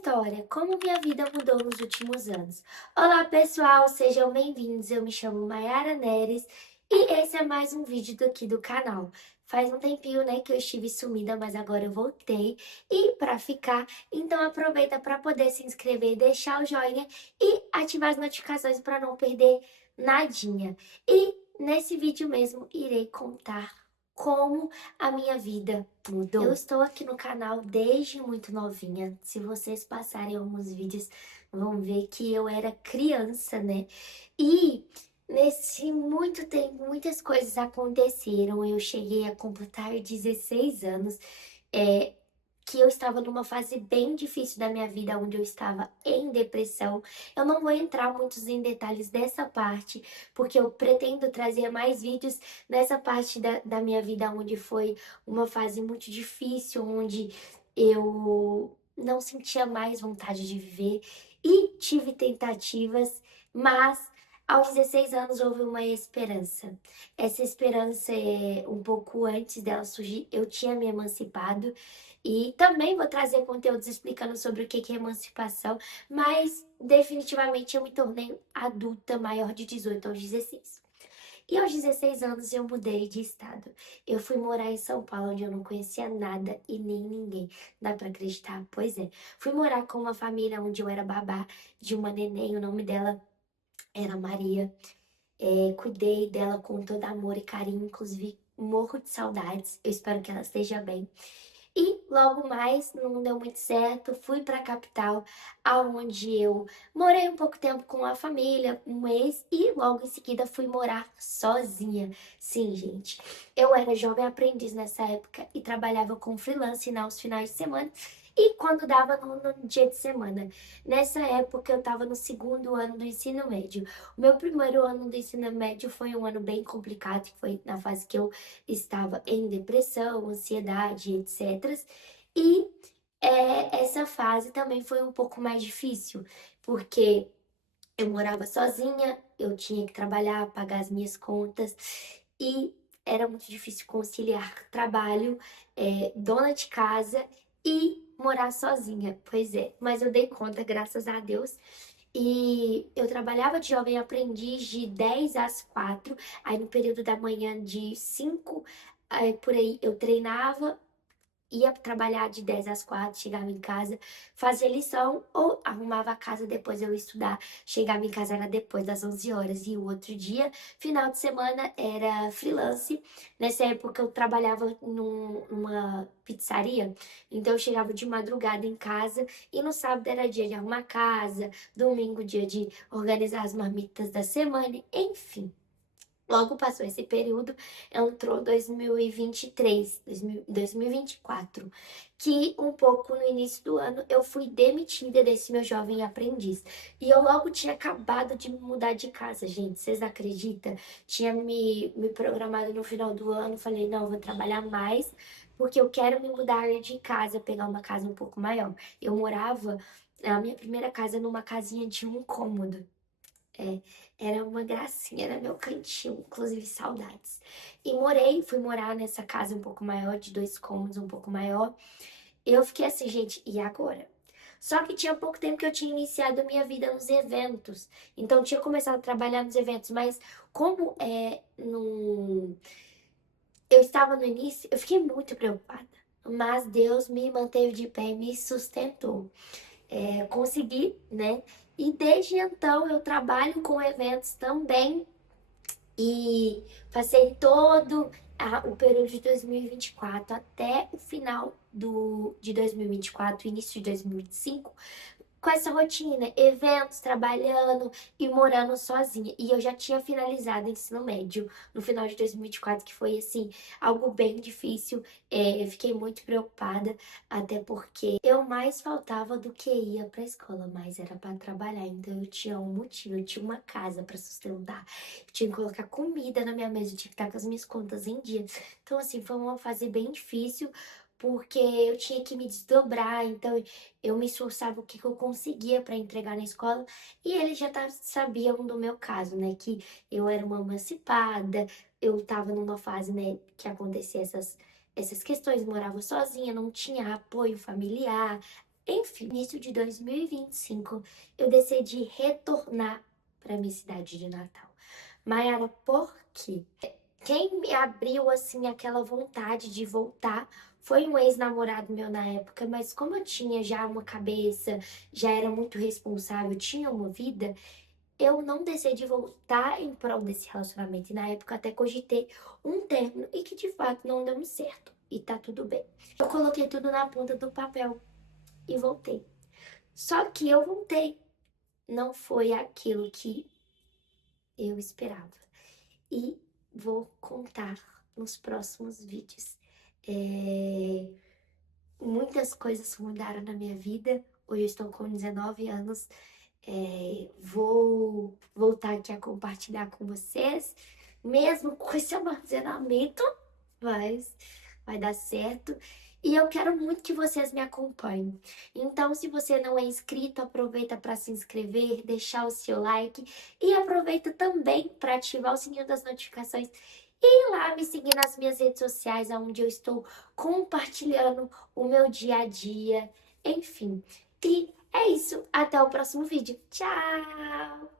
história, como minha vida mudou nos últimos anos. Olá pessoal, sejam bem-vindos. Eu me chamo Mayara Neres e esse é mais um vídeo aqui do canal. Faz um tempinho, né, que eu estive sumida, mas agora eu voltei e para ficar, então aproveita para poder se inscrever, deixar o joinha e ativar as notificações para não perder nadinha. E nesse vídeo mesmo irei contar como a minha vida mudou. Eu estou aqui no canal desde muito novinha. Se vocês passarem alguns vídeos, vão ver que eu era criança, né? E nesse muito tempo, muitas coisas aconteceram. Eu cheguei a completar 16 anos. É, que eu estava numa fase bem difícil da minha vida, onde eu estava em depressão. Eu não vou entrar muitos em detalhes dessa parte, porque eu pretendo trazer mais vídeos nessa parte da minha vida, onde foi uma fase muito difícil, onde eu não sentia mais vontade de viver e tive tentativas, mas aos 16 anos houve uma esperança. Essa esperança é um pouco antes dela surgir, eu tinha me emancipado e também vou trazer conteúdos explicando sobre o que é emancipação, mas definitivamente eu me tornei adulta maior de 18 aos 16. E aos 16 anos eu mudei de estado. Eu fui morar em São Paulo, onde eu não conhecia nada e nem ninguém. Dá pra acreditar? Pois é. Fui morar com uma família onde eu era babá de uma neném, o nome dela era Maria. Cuidei dela com todo amor e carinho, inclusive morro de saudades. Eu espero que ela esteja bem. E logo mais, não deu muito certo, fui para a capital, aonde eu morei um pouco tempo com a família, um mês, e logo em seguida fui morar sozinha. Sim, gente, eu era jovem aprendiz nessa época e trabalhava com freelance aos finais de semana e quando dava no dia de semana. Nessa época eu estava no segundo ano do ensino médio. O meu primeiro ano do ensino médio foi um ano bem complicado, que foi na fase que eu estava em depressão, ansiedade, etc. E essa fase também foi um pouco mais difícil, porque eu morava sozinha, eu tinha que trabalhar, pagar as minhas contas e era muito difícil conciliar trabalho, dona de casa e morar sozinha. Pois é, mas eu dei conta, graças a Deus. E eu trabalhava de jovem aprendiz de 10 às 4, aí no período da manhã de 5, por aí eu treinava, ia trabalhar de 10 às 4, chegava em casa, fazia lição ou arrumava a casa depois eu estudar. Chegava em casa era depois das 11 horas e o outro dia, final de semana, era freelance. Nessa época eu trabalhava numa pizzaria, então eu chegava de madrugada em casa e no sábado era dia de arrumar casa, domingo dia de organizar as marmitas da semana, enfim. Logo passou esse período, entrou 2023, 2024, que um pouco no início do ano eu fui demitida desse meu jovem aprendiz. E eu logo tinha acabado de me mudar de casa, gente, vocês acreditam? Tinha me programado no final do ano, falei, não, eu vou trabalhar mais, porque eu quero me mudar de casa, pegar uma casa um pouco maior. Eu morava, na minha primeira casa, numa casinha de um cômodo. É, era uma gracinha, era meu cantinho, inclusive saudades. E fui morar nessa casa um pouco maior, de 2 cômodos, um pouco maior. Eu fiquei assim, gente, e agora? Só que tinha pouco tempo que eu tinha iniciado minha vida nos eventos. Então, eu tinha começado a trabalhar nos eventos, mas como eu estava no início, eu fiquei muito preocupada. Mas Deus me manteve de pé e me sustentou. Consegui, né? E desde então eu trabalho com eventos também e passei todo o período de 2024 até o final de 2024, início de 2025, com essa rotina, eventos, trabalhando e morando sozinha. E eu já tinha finalizado o ensino médio no final de 2024, que foi, assim, algo bem difícil. Eu fiquei muito preocupada, até porque eu mais faltava do que ia pra escola, mas era para trabalhar. Então eu tinha um motivo, eu tinha uma casa para sustentar, eu tinha que colocar comida na minha mesa, eu tinha que estar com as minhas contas em dia. Então, assim, foi uma fase bem difícil, porque eu tinha que me desdobrar, então eu me esforçava o que eu conseguia para entregar na escola e eles já sabiam do meu caso, né? Que eu era uma emancipada, eu estava numa fase, né, que acontecia essas questões, morava sozinha, não tinha apoio familiar, Enfim, no início de 2025, eu decidi retornar para minha cidade de Natal. Mayara, por quê? Quem me abriu, assim, aquela vontade de voltar foi um ex-namorado meu na época, mas como eu tinha já uma cabeça, já era muito responsável, tinha uma vida, eu não decidi voltar em prol desse relacionamento. E na época até cogitei um término e que de fato não deu certo. E tá tudo bem. Eu coloquei tudo na ponta do papel e voltei. Só que eu voltei. Não foi aquilo que eu esperava. E vou contar nos próximos vídeos. Muitas coisas mudaram na minha vida. Hoje eu estou com 19 anos. Vou voltar aqui a compartilhar com vocês, mesmo com esse armazenamento, mas vai dar certo. E eu quero muito que vocês me acompanhem. Então, se você não é inscrito, aproveita para se inscrever, deixar o seu like e aproveita também para ativar o sininho das notificações e ir lá me seguir nas minhas redes sociais, onde eu estou compartilhando o meu dia a dia, enfim. E é isso, até o próximo vídeo. Tchau!